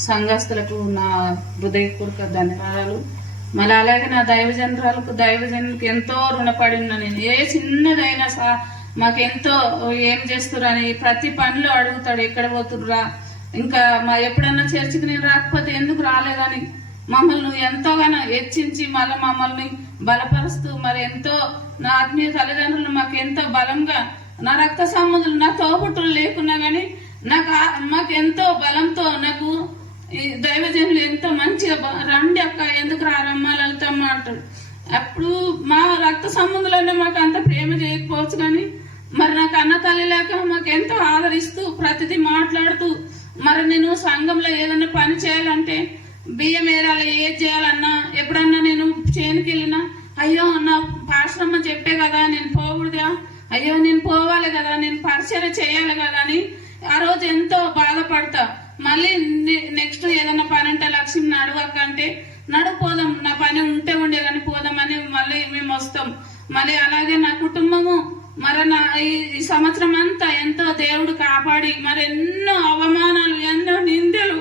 సంఘస్థులకు నా హృదయపూర్వక ధన్యవాదాలు. మళ్ళీ అలాగే నా దైవజనరాలకు దైవజనులకు ఎంతో రుణపడి ఉన్నా నేను. ఏ చిన్నదైనా సా మాకెంతో ఏం చేస్తురని ప్రతి పనిలో అడుగుతాడు ఎక్కడ పోతుర్రా ఇంకా మా ఎప్పుడన్నా చర్చికి నేను రాకపోతే ఎందుకు రాలేదని? మమ్మల్ని ఎంతోగానో హెచ్చించి మళ్ళీ మమ్మల్ని బలపరుస్తూ మరి ఎంతో నా ఆత్మీయ తల్లిదండ్రులు మాకు ఎంతో బలంగా నా రక్త సంబంధులు నా తోబుట్టులు లేకున్నా కానీ నాకు ఆ- మాకు ఎంతో బలంతో నాకు దైవజనులు ఎంతో మంచిగా రండి అక్క ఎందుకు రారమ్మా లలితమ్మ అంటాడు అప్పుడు మా రక్త సంబంధులనే మాకు అంత ప్రేమ చేయకపోవచ్చు కానీ మరి నాకు అన్న తల్లి లేక మాకు ఎంతో ఆదరిస్తూ ప్రతిదీ మాట్లాడుతూ మరి నేను సంఘంలో ఏదైనా పని చేయాలంటే బియ్యం ఏరాలి ఏది చేయాలన్నా ఎప్పుడన్నా నేను చేనుకి వెళ్ళినా అయ్యో నా పాశ్రమ చెప్పే కదా నేను పోకూడదా? అయ్యో నేను పోవాలి కదా నేను పరిచయం చేయాలి కదా అని ఆ రోజు ఎంతో బాధపడతా. మళ్ళీ నెక్స్ట్ ఏదైనా పని ఉంటే లక్ష్మి నడవక అంటే నడు పోదాం నా పని ఉంటే ఉండే కానీ పోదామని మళ్ళీ మేము వస్తాం. మళ్ళీ అలాగే నా కుటుంబము మరి నా ఈ- సంవత్సరం అంతా ఎంతో దేవుడు కాపాడి మరి ఎన్నో అవమానాలు ఎన్నో నిందలు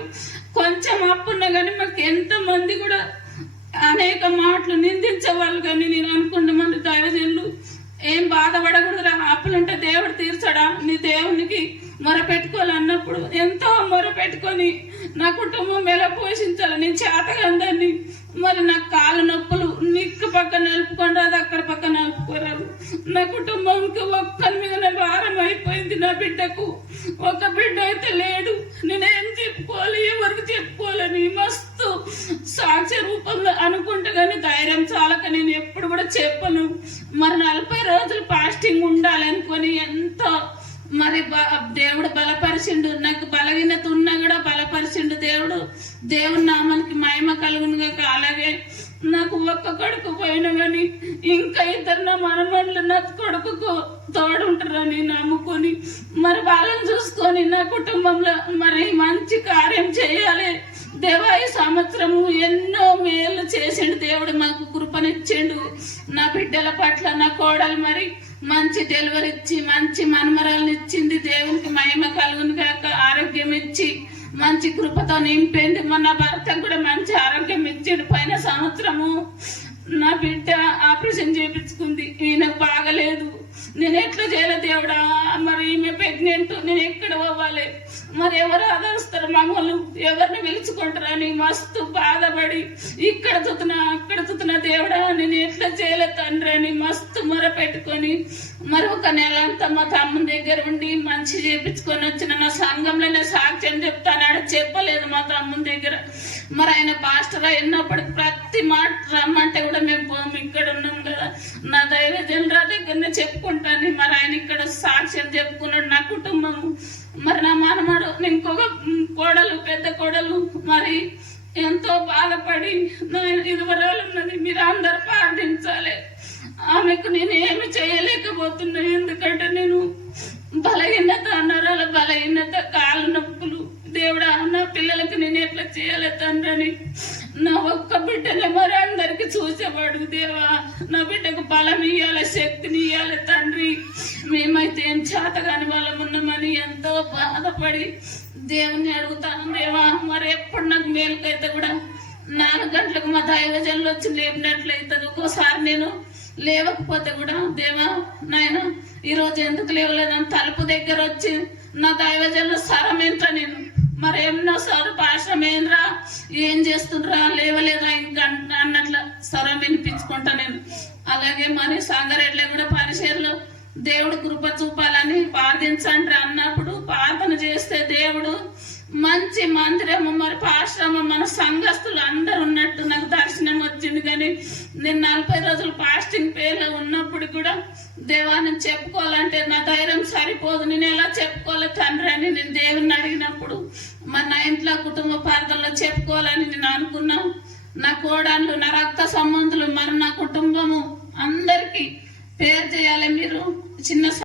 కొంచెం అప్పున్నా కానీ మాకు ఎంతో మంది కూడా అనేక మాటలు నిందించే వాళ్ళు కానీ నేను అనుకున్న మంది దైవజనులు. ఏం బాధపడకూడదురా అప్పులుంటే దేవుడు తీర్చడా? నీ దేవునికి మొరపెట్టుకోవాలన్నప్పుడు ఎంతో మొరపెట్టుకొని నా కుటుంబం ఎలా పోషించాలి నేను చేతగందాన్ని. మరి నాకు కాలు నొప్పులు నిక్కు పక్క నలుపుకొని రాదు అక్కడ పక్క నలుపుకోరాదు. నా కుటుంబంకి ఒక్కరి మీద భారం అయిపోయింది నా బిడ్డకు. ఒక బిడ్డ అయితే లేడు. నేనేం చెప్పుకోవాలి ఎవరికి చెప్పుకోవాలని మస్తు సాక్ష్య రూపంలో అనుకుంటే కానీ ధైర్యం చాలక నేను ఎప్పుడు కూడా చెప్పను. మరి నలభై రోజులు ఫాస్టింగ్ ఉండాలి అనుకొని ఎంతో మరి బ- దేవుడు బలపరిచిండు. నాకు బలహీనత ఉన్నా కూడా బలపరిచిండు దేవుడు. దేవుడు నామానికి మహిమ కలుగును కాక అలాగే నాకు ఒక్క కొడుకు పోయినా కానీ ఇంకా ఇద్దరు నా మనమండ్లు నా కొడుకుకు తోడుంటారని నమ్ముకొని మరి వాళ్ళని చూసుకొని నా కుటుంబంలో మరి మంచి కార్యం చేయాలి. దేవా ఈ సంవత్సరము ఎన్నో మేలు చేసిండు దేవుడు మాకు కృపనిచ్చిండు. నా బిడ్డల పట్ల నా కోడలు మరి మంచి డెలివరీ ఇచ్చి మంచి మనమరాలను ఇచ్చింది దేవునికి మహిమ కలుగుని కాక ఆరోగ్యం ఇచ్చి మంచి కృపతో నింపింది. మొన్న భర్త కూడా మంచి ఆరోగ్యం ఇచ్చిండు. పైన సంవత్సరము నా బిడ్డ ఆపరేషన్ చేయించుకుంది ఈయనకు బాగలేదు. నేను ఎట్లా చేయలేదు దేవుడా? మరి ఈమె ప్రెగ్నెంట్ నేను ఎక్కడ పోవాలి? మరి ఎవరు ఆదరిస్తారు మమ్మల్ని. ఎవరిని పిలుచుకుంటారని మస్తు బాధపడి ఇక్కడ చూతున్నా అక్కడ చూతున్నా దేవుడా నేను ఎట్లా చేయలే తండ్రి అని మస్తు మొర పెట్టుకొని మరి ఒక నెల అంతా మా తమ్ముని దగ్గర ఉండి మంచి చేపించుకొని వచ్చిన నా సంఘంలోనే సాక్ష్యం ఆడ చెప్పలేదు మా తమ్ముని దగ్గర. మరి ఆయన పాస్టర్ అయినప్పటికి ప్రతి మాట రమ్మంటే కూడా మేము పోము ఇక్కడ ఉన్నాం కదా. నా దైవ జనరా దగ్గరనే చెప్పుకుంటాను. మరి ఆయన ఇక్కడ సాక్ష్యం చెప్పుకున్నాడు నా కుటుంబం మరి ఇంకొక కోడలు పెద్ద కోడలు మరి ఎంతో బాధపడి నా ఇదివరాలు ఉన్నది మీరు అందరు పాటించాలి. ఆమెకు నేను ఏమి చేయలేకపోతున్నా ఎందుకంటే నేను బలహీనత అన్నారాల బలహీనత కాళ్ళు నొప్పులు. దేవుడా పిల్లలకి నేను ఎట్లా చేయాలి తండ్రి నా ఒక్క బిడ్డనే మరి అందరికి చూసేవాడు దేవా. నా బిడ్డకు బలం ఇయ్యాలి శక్తిని ఇయ్యాలి తండ్రి. మేమైతే ఏం చేత కాని వాళ్ళం ఉన్నామని ఎంతో బాధపడి దేవుని అడుగుతాను దేవా. మరి ఎప్పుడు నాకు మేలుకైతే కూడా నాలుగు గంటలకు మా దైవజనులు వచ్చి లేపినట్లయితుంది. ఒక్కోసారి నేను లేవకపోతే కూడా దేవా నాయన ఈరోజు ఎందుకు లేవలేదని తలుపు దగ్గర వచ్చి నా దైవజనులు ఏంట నేను? మరి ఎన్నోసార్లు పాశ్రమేంద్రా ఏం చేస్తుండ్రా లేవలేదా ఇంకా అన్నట్లు అన్నట్ల స్వరం వినిపించుకుంటా నేను. అలాగే మరి సంగారెడ్డిలో కూడా పరిచయలో దేవుడు కృప చూపాలని ప్రార్థించండి అన్నప్పుడు ప్రార్థన చేస్తే దేవుడు మంచి మందిరము మరి పాశ్రమం మన సంఘస్థులు అందరు ఉన్నట్టు నాకు దర్శనం వచ్చింది. కానీ నేను నలభై రోజులు ఫాస్టింగ్ పేర్లో ఉన్నప్పుడు దేవా దేవాన్ని చెప్పుకోవాలంటే నా ధైర్యం సరిపోదు. నేను ఎలా చెప్పుకోవాలి తండ్రి అని నేను దేవుని అడిగినప్పుడు మరి నా ఇంట్లో కుటుంబ ప్రార్థనలో చెప్పుకోవాలని నేను అనుకున్నాం. నా కోడళ్ళు నా రక్త సంబంధులు మరి నా కుటుంబము అందరికీ పేరు చేయాలి మీరు. చిన్న